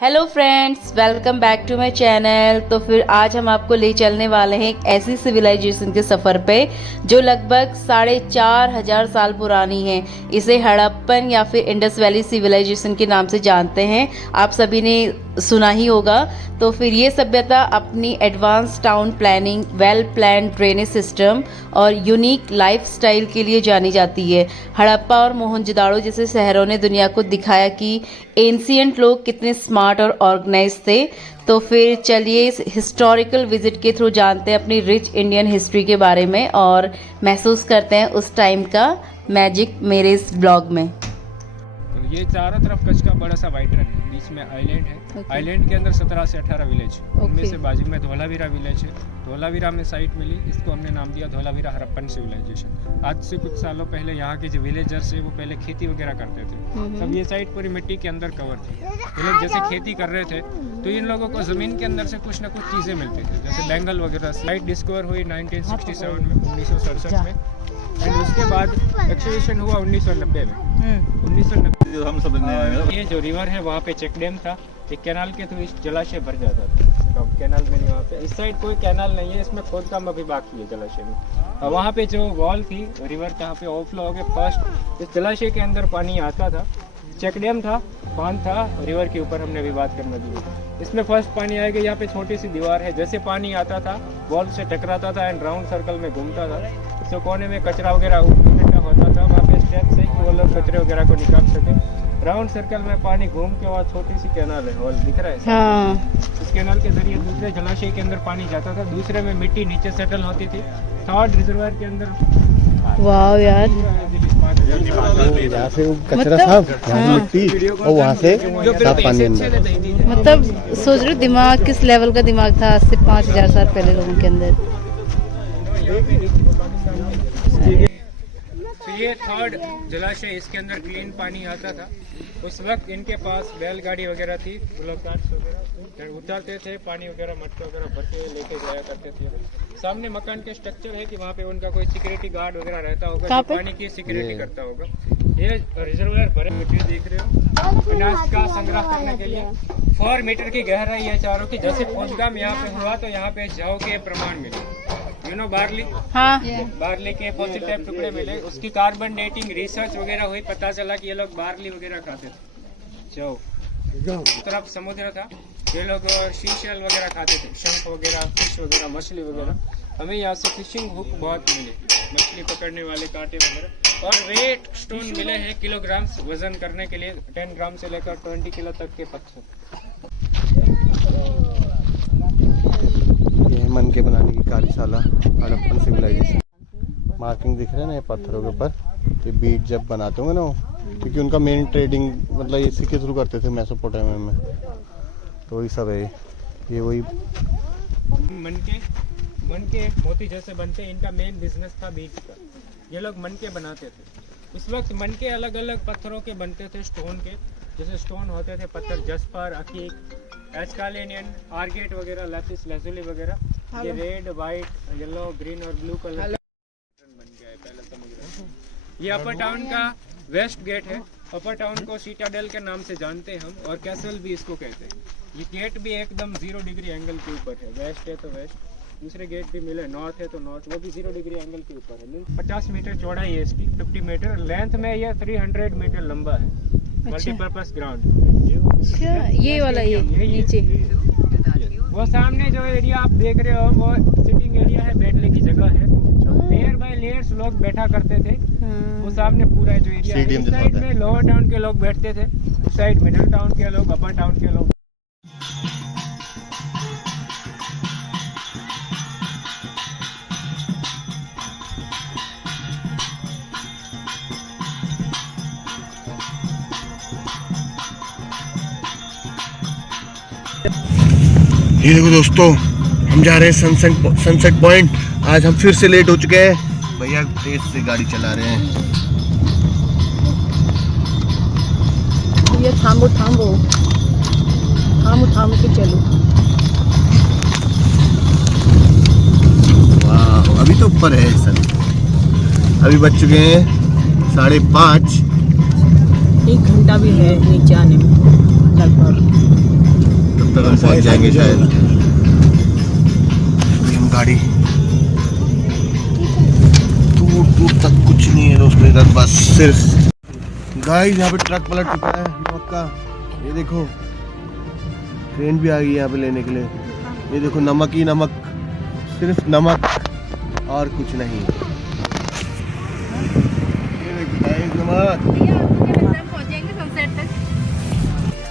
Hello friends, welcome back to my channel. तो फिर आज हम आपको ले चलने वाले हैं एक ऐसी सिविलाइजेशन के सफ़र पे जो लगभग 4,500 साल पुरानी है। इसे हड़प्पन या फिर इंडस वैली सिविलाइजेशन के नाम से जानते हैं। आप सभी ने सुना ही होगा। तो फिर ये सभ्यता अपनी advance town planning, well plan drainage system और यूनिक लाइफस्टाइल के लिए जानी जाती है। हड़प्पा और मोहनजोदाड़ो जैसे शहरों ने दुनिया को दिखाया कि एंशिएंट लोग कितने स्मार्ट और ऑर्गेनाइज थे। तो फिर चलिए इस हिस्टोरिकल विजिट के थ्रू जानते हैं अपनी रिच इंडियन हिस्ट्री के बारे में और महसूस करते हैं उस टाइम का मैजिक मेरे इस ब्लॉग में। तो ये चारों तरफ कच्छ का बड़ा सा वाइट रन है, बीच में आइलैंड है। आइलैंड के अंदर 17 से 18 विलेज, उनमें से बाजू में धोलावीरा विलेज है। धोलावीरा में साइट मिली, इसको हमने नाम दिया धोलावीरा हड़प्पन सिविलाइजेशन। आज से कुछ सालों पहले यहाँ के जो विलेजर्स है वो पहले खेती वगैरह करते थे। तब ये साइट पूरी मिट्टी के अंदर कवर थी। ये लोग जैसे खेती कर रहे थे तो इन लोगों को जमीन के अंदर से कुछ ना कुछ चीजें मिलती थी, जैसे बैंगल वगैरह। साइट डिस्कवर हुई 1967 में, 1967 में। एंड उसके बाद एक्सकेवेशन हुआ 1990 में। 1990 जो हम सब ये जो रिवर है वहाँ पे चेक डैम था। एक कैनाल के थ्रू इस जलाशय भर जाता था। कैनाल में नहीं, वहाँ पे इस साइड कोई कैनाल नहीं है, इसमें खोदकाम अभी बाकी है जलाशय में। और वहाँ पे जो वॉल थी रिवर जहाँ पे ओवरफ्लो हो गया, फर्स्ट इस जलाशय के अंदर पानी आता था। चेक डैम था, बांध था रिवर के ऊपर, हमने अभी बात करना दी। इसमें फर्स्ट पानी आएगा, यहाँ पे छोटी सी दीवार है, जैसे पानी आता था वॉल से टकराता था एंड राउंड सर्कल में घूमता था। तो कोने में कचरा वगैरह इकट्ठा होता था, वहाँ पे स्टेप से कि वो लोग कचरे वगैरह को निकाल सके। राउंड सर्कल में पानी घूम के बाद छोटी सी कैनाल है, हॉल दिख रहा है। हाँ। इस कैनाल के जरिए दूसरे जलाशय के अंदर पानी जाता था, दूसरे में मिट्टी नीचे सेटल होती थी। थर्ड रिजर्वायर के अंदर वाह यार, यहाँ से कचरा साफ, मिट्टी और वहाँ से साफ पानी अंदर। मतलब सोच रहे दिमाग किस लेवल का दिमाग था आज से 5,000 साल पहले लोगों के अंदर। तो ये थर्ड जलाशय, इसके अंदर क्लीन पानी आता था। उस वक्त इनके पास बैलगाड़ी वगैरह थी, कार्ट्स वगैरह उतारते थे, पानी वगैरह मटके वगैरह भर के लेके जाया करते थे। सामने मकान के स्ट्रक्चर है कि वहाँ पे उनका कोई सिक्योरिटी गार्ड वगैरह रहता होगा जो पानी की सिक्योरिटी करता होगा। ये रिजर्वायर भरे मिट्टी देख रहे हो, अनाज का संग्रह करने के लिए। 4 मीटर की गहराई है चारों की। जैसे खोदकाम यहाँ पे हुआ तो यहाँ पे जौ के प्रमाण मिले, बार्ली। हाँ। बार्ली के फॉसिल टाइप टुकड़े मिले, उसकी कार्बन डेटिंग रिसर्च वगैरह हुई, पता चला कि ये लोग बार्ली वगैरह खाते थे। जौ तरफ समुद्र था, ये लोग शीशल वगैरह खाते थे, शंख वगैरह, फिश वगैरह, मछली वगैरह। हमें यहाँ से फिशिंग हुक बहुत मिले, मछली पकड़ने वाले कांटे वगैरह। और वेट स्टोन मिले हैं किलोग्राम्स वजन करने के लिए, 10 ग्राम से लेकर 20 किलो तक के पत्थर। ये मन के बनाने की कार्यशाला हड़प्पन सिविलाइजेशन। मार्किंग दिख रहे हैं ना ये पत्थरों के ऊपर, ये बीट जब बनाते होंगे ना वो, क्योंकि उनका मेन ट्रेडिंग मतलब इसी के थ्रू करते थे मेसोपोटामिया में। तो वही सब है, ये वही मन के मोती जैसे बनते हैं। इनका मेन बिजनेस था बीट का। ये लोग मन के बनाते थे। उस वक्त मन के अलग अलग पत्थरों के बनते थे, स्टोन के। जैसे स्टोन होते थे पत्थर, जस्पर, अकीक, एस्कालेनियन, आर्गेट वगैरह, लैपिस लैजुली वगैरह। ये रेड, वाइट, येलो, ग्रीन और ब्लू कलर बन गया है पहले समझ। ये अपर टाउन का वेस्ट गेट है। अपर टाउन को सीटाडेल के नाम से जानते हैं हम, और कैसल भी इसको कहते हैं। ये गेट भी एकदम 0 डिग्री एंगल के ऊपर है। वेस्ट है तो वेस्ट, दूसरे गेट भी मिले, नॉर्थ है तो नॉर्थ, वो भी 0 डिग्री एंगल के ऊपर है। 50 मीटर चौड़ाई है इसकी, 50 मीटर लेंथ में। ये 300 मीटर लंबा है। Multipurpose ground. अच्छा, ये वाला ये नीचे वो सामने जो एरिया आप देख रहे हो वो सिटिंग एरिया है, बैठने की जगह है। लेयर बाय लेयर्स लोग बैठा करते थे। वो सामने पूरा जो एरिया है, इस साइड में लोअर टाउन के लोग बैठते थे, उस साइड मिडिल टाउन के लोग, अपर टाउन के लोग। ये देखो दोस्तों, हम जा रहे हैं सनसेट पॉइंट। आज हम फिर से लेट हो चुके हैं, भैया तेज से गाड़ी चला रहे हैं। ये थामो के चलो। वाह, अभी तो ऊपर है सन। अभी बज चुके हैं 5:30। 1 घंटा भी है नीचे आने में लगभग। तक हम पहुंच जाएंगे शायद। हम गाड़ी दूर दूर तक कुछ नहीं है दोस्तों, इधर बस सिर्फ गाइस यहाँ पे ट्रक पलट चुका है नमक का। ये देखो ट्रेन भी आ गई है यहाँ पे लेने के लिए। ये देखो नमक ही नमक, सिर्फ नमक और कुछ नहीं। ये देखो गाइस नमक।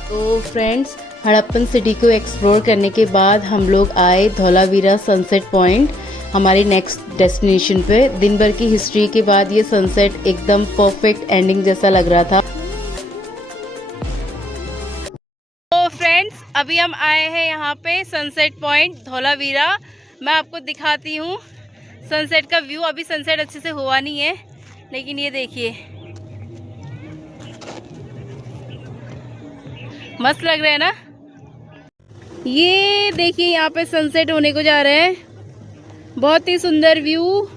तो फ्रेंड्स, हड़प्पन सिटी को एक्सप्लोर करने के बाद हम लोग आए धौलावीरा सनसेट पॉइंट, हमारी नेक्स्ट डेस्टिनेशन पे। दिन भर की हिस्ट्री के बाद ये सनसेट एकदम परफेक्ट एंडिंग जैसा लग रहा था। तो फ्रेंड्स, अभी हम आए हैं यहाँ पे सनसेट पॉइंट धौलावीरा। मैं आपको दिखाती हूँ सनसेट का व्यू। अभी सनसेट अच्छे से हुआ नहीं है, लेकिन ये देखिए मस्त लग रहा है ना। ये देखिए यहाँ पे सनसेट होने को जा रहे हैं, बहुत ही सुंदर व्यू।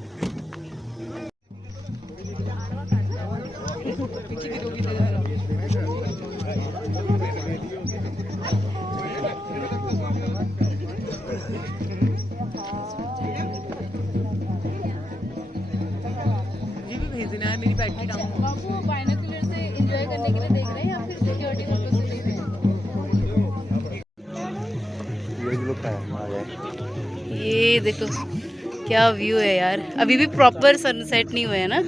मेरी बैटरी डाउन है। बाबू बाइनोकुलर से एंजॉय करने के लिए देख रहे हैं या फिर सिक्योरिटी पर्पस से देख रहे हैं? ये देखो क्या व्यू है यार। अभी भी प्रॉपर सनसेट नहीं हुआ है ना।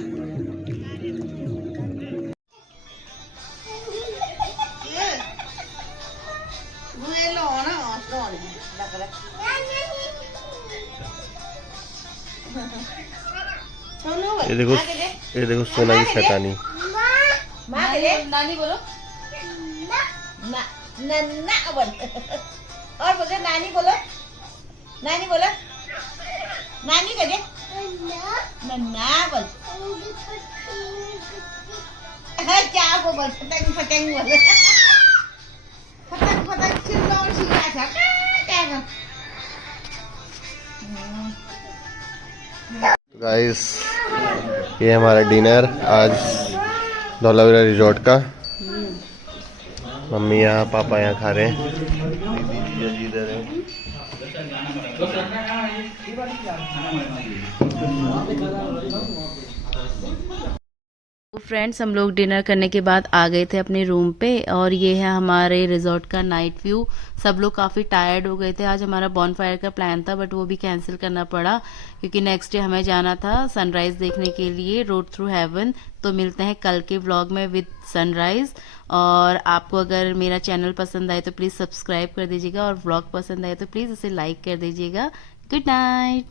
ये देखो सोना की शैतानी। नानी बोलो। नन्ना बोल और बोलो नानी बोलो, नानी बोलो, नानी कह दे नन्ना बोल। क्या बोल फटंग फटंग बोल, फटंग फटंग चिल्लाओ शिका था क्या। गाइस ये हमारा डिनर आज धौलावीरा रिजॉर्ट का। मम्मी यहाँ, पापा यहाँ खा रहे हैं, दीदी इधर है। फ्रेंड्स, हम लोग डिनर करने के बाद आ गए थे अपने रूम पे, और ये है हमारे रिजॉर्ट का नाइट व्यू। सब लोग काफ़ी टायर्ड हो गए थे। आज हमारा बॉनफायर का प्लान था, बट वो भी कैंसिल करना पड़ा क्योंकि नेक्स्ट डे हमें जाना था सनराइज़ देखने के लिए, रोड थ्रू हेवन। तो मिलते हैं कल के व्लॉग में विद सनराइज़। और आपको अगर मेरा चैनल पसंद आए तो प्लीज़ सब्सक्राइब कर दीजिएगा, और व्लॉग पसंद आए तो प्लीज़ इसे लाइक कर दीजिएगा। Good night.